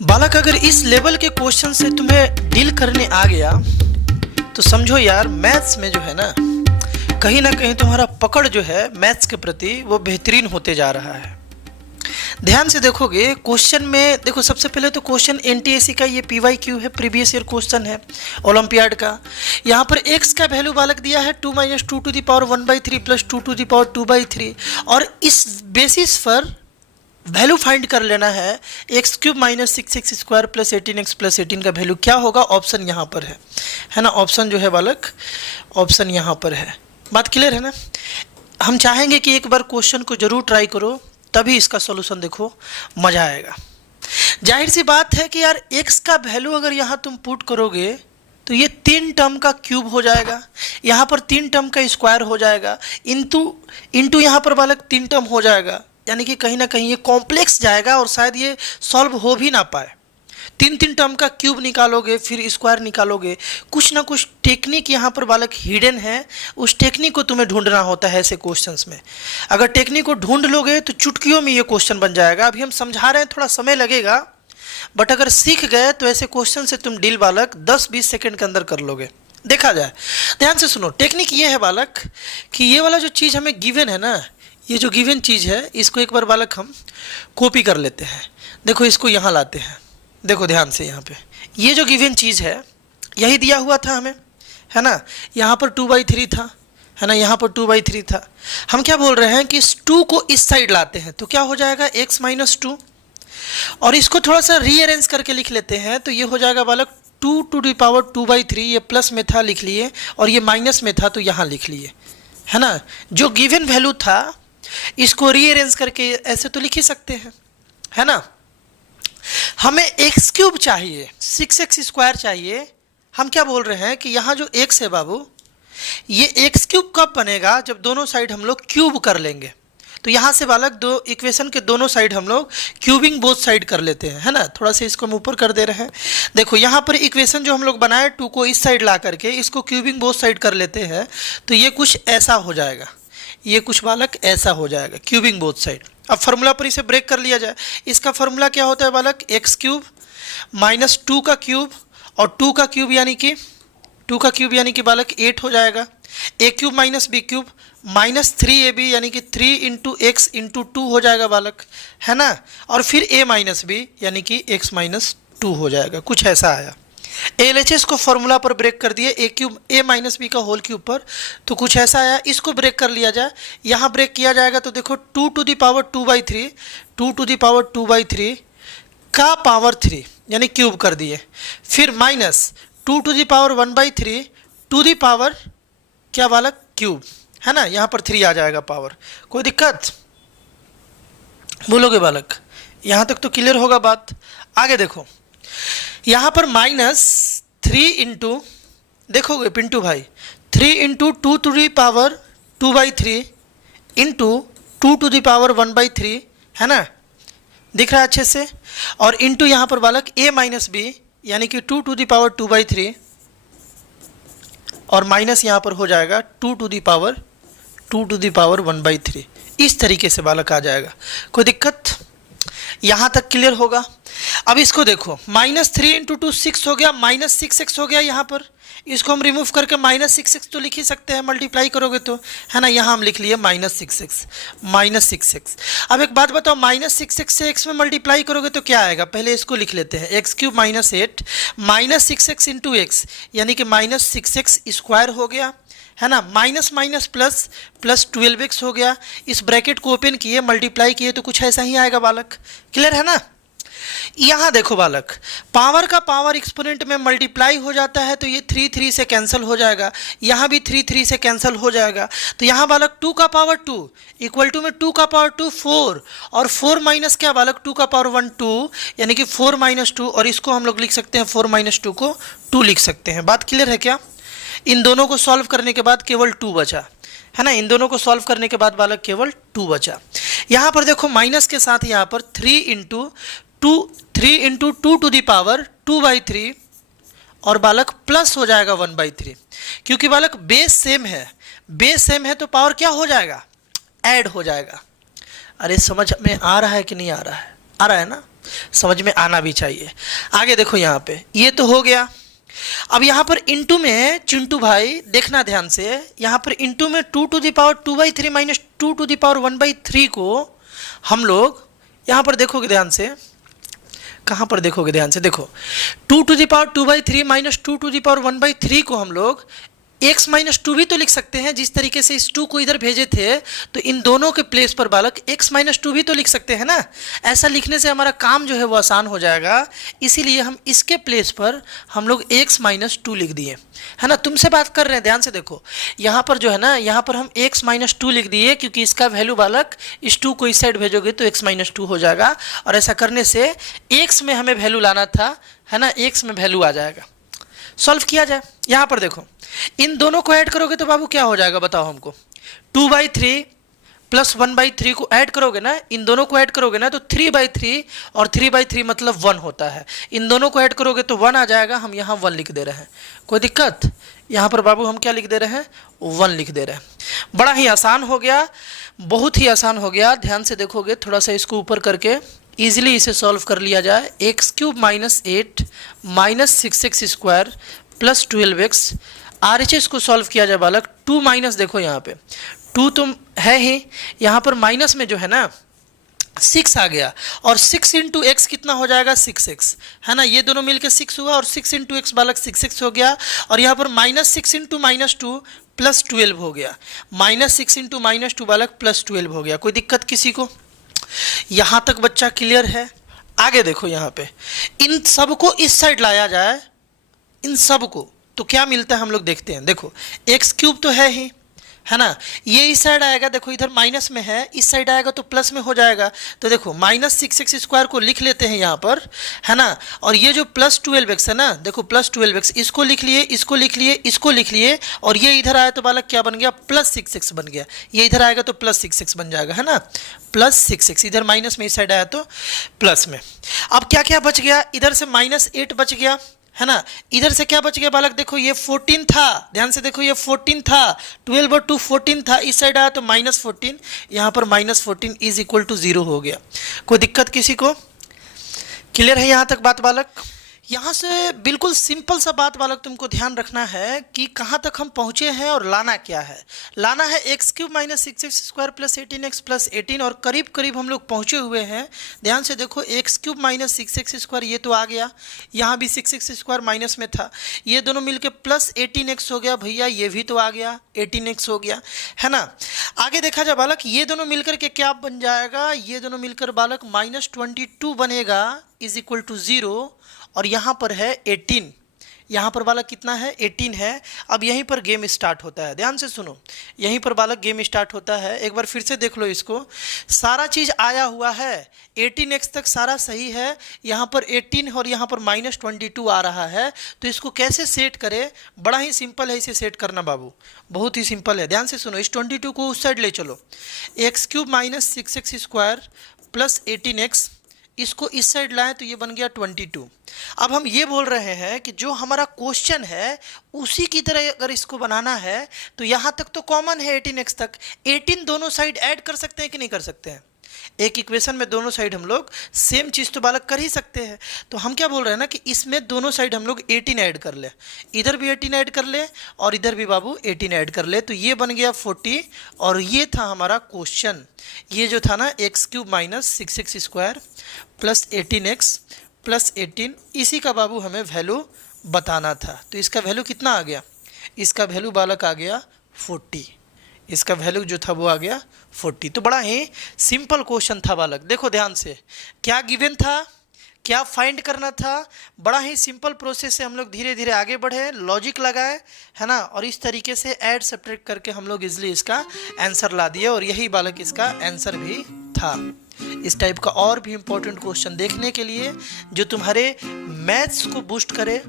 बालक अगर इस लेवल के क्वेश्चन से तुम्हें डील करने आ गया तो समझो यार मैथ्स में जो है ना कहीं तुम्हारा पकड़ जो है मैथ्स के प्रति वो बेहतरीन होते जा रहा है। ध्यान से देखोगे क्वेश्चन में, देखो सबसे पहले तो क्वेश्चन एनटीएसी का ये पीवाईक्यू है, प्रीवियस ईयर क्वेश्चन है ओलंपियाड का। यहाँ पर x का वैल्यू बालक दिया है 2 - 2 to the power 1/3 plus 2 to the power 2/3 और इस बेसिस पर वैल्यू फाइंड कर लेना है x³ - 6x² plus 18x plus 18 का वैल्यू क्या होगा। ऑप्शन यहाँ पर है ना, ऑप्शन जो है बालक ऑप्शन यहाँ पर है। बात क्लियर है ना। हम चाहेंगे कि एक बार क्वेश्चन को जरूर ट्राई करो, तभी इसका सॉल्यूशन देखो मजा आएगा। जाहिर सी बात है कि यार x का वैल्यू अगर यहाँ तुम पुट करोगे तो ये 3 टर्म का क्यूब हो जाएगा, यहाँ पर 3 टर्म का स्क्वायर हो जाएगा, इंटू यहाँ पर बालक 3 टर्म हो जाएगा, यानी कि कहीं ना कहीं ये कॉम्प्लेक्स जाएगा और शायद ये सॉल्व हो भी ना पाए। 3 टर्म का क्यूब निकालोगे फिर स्क्वायर निकालोगे, कुछ ना कुछ टेक्निक यहाँ पर बालक हिडन है। उस टेक्निक को तुम्हें ढूंढना होता है ऐसे क्वेश्चंस में। अगर टेक्निक को ढूंढ लोगे तो चुटकियों में ये क्वेश्चन बन जाएगा। अभी हम समझा रहे हैं, थोड़ा समय लगेगा, बट अगर सीख गए तो ऐसे क्वेश्चन से तुम डील बालक 10-20 सेकेंड के अंदर कर लोगे। देखा जाए, ध्यान से सुनो। टेक्निक ये है बालक कि ये वाला जो चीज़ हमें गिवन है ना, ये जो गिवन चीज़ है इसको एक बार बालक हम कॉपी कर लेते हैं। देखो इसको यहाँ लाते हैं, देखो ध्यान से यहाँ पे ये जो गिवन चीज़ है यही दिया हुआ था हमें, है ना। यहाँ पर 2/3 था, है ना, यहाँ पर 2/3 था। हम क्या बोल रहे हैं कि इस 2 को इस साइड लाते हैं तो क्या हो जाएगा x - 2, और इसको थोड़ा सा रीअरेंज करके लिख लेते हैं तो ये हो जाएगा बालक 2 टू द पावर 2/3। ये प्लस में था लिख लिए, और ये माइनस में था तो यहाँ लिख लिए, है ना। जो गिवन वैल्यू था इसको रीअरेंज करके ऐसे तो लिख ही सकते हैं, है ना। हमें x³ चाहिए, 6x² चाहिए। हम क्या बोल रहे हैं कि यहाँ जो x है बाबू, ये x³ कब बनेगा, जब दोनों साइड हम लोग क्यूब कर लेंगे। तो यहाँ से बालक दो इक्वेशन के दोनों साइड हम लोग क्यूबिंग बोथ साइड कर लेते हैं, है ना। थोड़ा सा इसको हम ऊपर कर दे रहे हैं। देखो यहाँ पर इक्वेशन जो हम लोग बनाए 2 को इस साइड ला करके इसको क्यूबिंग बोथ साइड कर लेते हैं तो ये कुछ ऐसा हो जाएगा, ये कुछ बालक ऐसा हो जाएगा क्यूबिंग बोथ साइड। अब फार्मूला पर इसे ब्रेक कर लिया जाए। इसका फार्मूला क्या होता है बालक, x³ - 2 का क्यूब, और 2 का क्यूब यानी कि 2 का क्यूब यानी कि बालक 8 हो जाएगा। a³ - b³ -3ab यानी कि 3 × x × 2 हो जाएगा बालक, है ना। और फिर a - b यानी कि x - 2 हो जाएगा, कुछ ऐसा आया। एलएचएस को फॉर्मूला पर ब्रेक कर दिए a - b का होल क्यूब पर, तो कुछ ऐसा आया। इसको ब्रेक कर लिया जाए, यहाँ ब्रेक किया जाएगा तो देखो 2 to the power 2/3, 2 to the power 2/3 का पावर 3 यानी क्यूब कर दिए, फिर minus 2 to the power 1/3 to the power क्या बालक क्यूब, है ना। यहाँ पर 3 आ जाएगा पावर। कोई दिक्कत बोलोगे बालक? यहाँ तक तो क्लियर होगा बात। आगे देखो, यहाँ पर -3 इंटू, देखोगे पिंटू भाई, 3 × 2 to the power 2/3 into 2 to the power 1/3, है ना, दिख रहा है अच्छे से। और इंटू यहाँ पर बालक a - b यानी कि 2 टू द पावर 2/3, और माइनस यहाँ पर हो जाएगा 2 टू द पावर 1/3। इस तरीके से बालक आ जाएगा। कोई दिक्कत? यहाँ तक क्लियर होगा। अब इसको देखो, -3 × 2 6 हो गया, -6x हो गया। यहाँ पर इसको हम रिमूव करके -6x तो लिख ही सकते हैं, मल्टीप्लाई करोगे तो, है ना। यहाँ हम लिख लिए -6x। अब एक बात बताओ, -6x से x में मल्टीप्लाई करोगे तो क्या आएगा, पहले इसको लिख लेते हैं। x³ - 8 -6x × x यानी कि -6x² हो गया, है ना। Minus minus plus plus 12x हो गया। इस ब्रैकेट को ओपन किए, मल्टीप्लाई किए तो कुछ ऐसा ही आएगा बालक। क्लियर है ना। यहाँ देखो बालक, पावर का पावर एक्सपोनेंट में मल्टीप्लाई हो जाता है तो ये 3 से कैंसिल हो जाएगा, यहाँ भी 3 से कैंसिल हो जाएगा। तो यहाँ बालक 2 का पावर 2 इक्वल टू में 2 का पावर 2 4, और 4 माइनस क्या बालक 2 का पावर 1 2 यानी कि 4 - 2, और इसको हम लोग लिख सकते हैं 4 - 2 को 2 लिख सकते हैं। बात क्लियर है क्या? इन दोनों को सॉल्व करने के बाद केवल 2 बचा, है ना। इन दोनों को सॉल्व करने के बाद बालक केवल 2 बचा। यहाँ पर देखो माइनस के साथ यहाँ पर 3 × 2 टू द पावर 2/3, और बालक प्लस हो जाएगा 1/3, क्योंकि बालक बेस सेम है तो पावर क्या हो जाएगा, ऐड हो जाएगा। अरे समझ में आ रहा है कि नहीं आ रहा है? आ रहा है ना। समझ में आना भी चाहिए। आगे देखो यहाँ पे ये तो हो गया। अब यहाँ पर इंटू में चिंटू भाई देखना ध्यान से, यहाँ पर इंटू में 2 to the power 2/3 minus 2 to the power 1/3 को हम लोग यहाँ पर देखोगे ध्यान से, कहाँ पर देखोगे ध्यान से, देखो 2 to the power 2/3 minus 2 to the power 1/3 को हम लोग x माइनस 2 भी तो लिख सकते हैं। जिस तरीके से इस 2 को इधर भेजे थे तो इन दोनों के प्लेस पर बालक x माइनस 2 भी तो लिख सकते हैं ना। ऐसा लिखने से हमारा काम जो है वो आसान हो जाएगा, इसीलिए हम इसके प्लेस पर हम लोग x माइनस 2 लिख दिए, है ना। तुमसे बात कर रहे हैं, ध्यान से देखो। यहाँ पर जो है ना, यहाँ पर हम x माइनस 2 लिख दिए क्योंकि इसका वैल्यू बालक इस 2 को इस साइड भेजोगे तो x माइनस 2 हो जाएगा। और ऐसा करने से x में हमें वैल्यू लाना था, है ना, x में वैल्यू आ जाएगा। सॉल्व किया जाए। यहाँ पर देखो इन दोनों को ऐड करोगे तो बाबू क्या हो जाएगा बताओ हमको। 2/3 प्लस 1/3 को ऐड करोगे ना, इन दोनों को ऐड करोगे ना तो 3/3 और 3/3 मतलब 1 होता है। इन दोनों को ऐड करोगे तो 1 आ जाएगा। हम यहाँ 1 लिख दे रहे हैं, कोई दिक्कत? यहाँ पर बाबू हम क्या लिख दे रहे हैं? 1 लिख दे रहे हैं। बड़ा ही आसान हो गया, बहुत ही आसान हो गया। ध्यान से देखोगे, थोड़ा सा इसको ऊपर करके ईजिली इसे सॉल्व कर लिया जाए। x³ minus 8 minus 6x square plus 12x। RHS को सॉल्व किया जाए बालक। 2 माइनस, देखो यहाँ पे 2 तो है ही, यहाँ पर माइनस में जो है ना 6 आ गया और 6 इंटू एक्स कितना हो जाएगा? 6x, है ना। ये दोनों मिलकर 6 हुआ और 6 इंटू एक्स बालक 6x हो गया। और यहाँ पर माइनस 6 इंटू माइनस 2 प्लस 12 हो गया। माइनस 6 इंटू माइनस 2 बालक प्लस 12 हो गया। कोई दिक्कत किसी को? यहाँ तक बच्चा क्लियर है? आगे देखो यहाँ पे इन सब को इस साइड लाया जाए, इन सब को, तो क्या मिलता है हम लोग देखते हैं। देखो x³ तो है ही, है ना। ये इस साइड आएगा, देखो इधर माइनस में है, इस साइड आएगा तो प्लस में हो जाएगा। तो देखो माइनस 6x स्क्वायर को लिख लेते हैं यहाँ पर, है ना। और ये जो प्लस 12x है ना, देखो प्लस 12x, इसको लिख लिए, इसको लिख लिए, इसको लिख लिए। और ये इधर आया तो बालक क्या बन गया? प्लस 6x बन गया। ये इधर आएगा तो प्लस 6x बन जाएगा, है ना। प्लस 6x, इधर माइनस में इस साइड आया तो प्लस में। अब क्या क्या बच गया? इधर से माइनस 8 बच गया, है ना। इधर से क्या बच गया बालक? देखो ये 14 था, ध्यान से देखो ये 14 था, 12 और 2 14 था। इस साइड आया तो माइनस 14, यहाँ पर माइनस 14 इज इक्वल टू 0 हो गया। कोई दिक्कत किसी को? क्लियर है यहाँ तक बात बालक? यहाँ से बिल्कुल सिंपल सा बात बालक तुमको ध्यान रखना है कि कहाँ तक हम पहुँचे हैं और लाना क्या है। लाना है x³ minus 6x square plus 18x plus 18 और करीब करीब हम लोग पहुँचे हुए हैं। ध्यान से देखो x³ माइनस 6x स्क्वायर ये तो आ गया, यहाँ भी 6x स्क्वायर माइनस में था, ये दोनों मिलके प्लस 18x हो गया भैया, ये भी तो आ गया, 18x हो गया, है ना। आगे देखा जाए बालक, ये दोनों मिलकर के क्या बन जाएगा? ये दोनों मिलकर बालक -22 बनेगा इज इक्वल टू 0। और यहाँ पर है 18, यहाँ पर बालक कितना है? 18 है। अब यहीं पर गेम स्टार्ट होता है, ध्यान से सुनो, यहीं पर बालक गेम स्टार्ट होता है। एक बार फिर से देख लो इसको, सारा चीज़ आया हुआ है, 18x तक सारा सही है। यहाँ पर 18 और यहाँ पर -22 आ रहा है। तो इसको कैसे सेट करें? बड़ा ही सिंपल है इसे सेट करना बाबू, बहुत ही सिंपल है। ध्यान से सुनो, इस 22 को उस साइड ले चलो, x³ minus 6x square plus 18x, इसको इस साइड लाएं तो ये बन गया 22। अब हम ये बोल रहे हैं कि जो हमारा क्वेश्चन है उसी की तरह अगर इसको बनाना है तो यहाँ तक तो कॉमन है 18x तक, 18 दोनों साइड ऐड कर सकते हैं कि नहीं कर सकते हैं? एक इक्वेशन में दोनों साइड हम लोग सेम चीज़ तो बालक कर ही सकते हैं। तो हम क्या बोल रहे हैं ना कि इसमें दोनों साइड हम लोग 18 ऐड कर ले, इधर भी 18 ऐड कर ले और इधर भी बाबू 18 ऐड कर ले, तो ये बन गया 40। और ये था हमारा क्वेश्चन, ये जो था ना x³ minus 6x square plus 18x plus 18, इसी का बाबू हमें वैल्यू बताना था। तो इसका वैल्यू कितना आ गया? इसका वैल्यू बालक आ गया 40, इसका वैल्यू जो था वो आ गया 40। तो बड़ा ही सिंपल क्वेश्चन था बालक। देखो ध्यान से, क्या गिवन था, क्या फाइंड करना था, बड़ा ही सिंपल प्रोसेस से हम लोग धीरे धीरे आगे बढ़े, लॉजिक लगाए, है ना। और इस तरीके से ऐड सब्ट्रैक्ट करके हम लोग इजली इसका आंसर ला दिए और यही बालक इसका आंसर भी था। इस टाइप का और भी इम्पोर्टेंट क्वेश्चन देखने के लिए जो तुम्हारे मैथ्स को बूस्ट करे,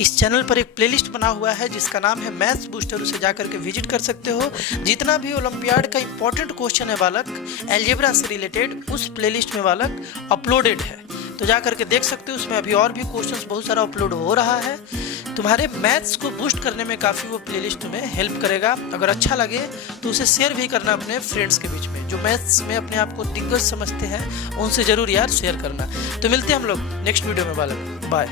इस चैनल पर एक प्लेलिस्ट बना हुआ है जिसका नाम है मैथ्स बूस्टर, उसे जाकर के विजिट कर सकते हो। जितना भी ओलंपियाड का इंपॉर्टेंट क्वेश्चन है बालक अलजेब्रा से रिलेटेड, उस प्लेलिस्ट में बालक अपलोडेड है, तो जाकर के देख सकते हो। उसमें अभी और भी क्वेश्चंस बहुत सारा अपलोड हो रहा है। तुम्हारे मैथ्स को बूस्ट करने में काफ़ी वो प्लेलिस्ट तुम्हें हेल्प करेगा। अगर अच्छा लगे तो उसे शेयर भी करना अपने फ्रेंड्स के बीच में, जो मैथ्स में अपने आप को दिग्गज समझते हैं, उनसे ज़रूर यार शेयर करना। तो मिलते हैं हम लोग नेक्स्ट वीडियो में बालक, बाय।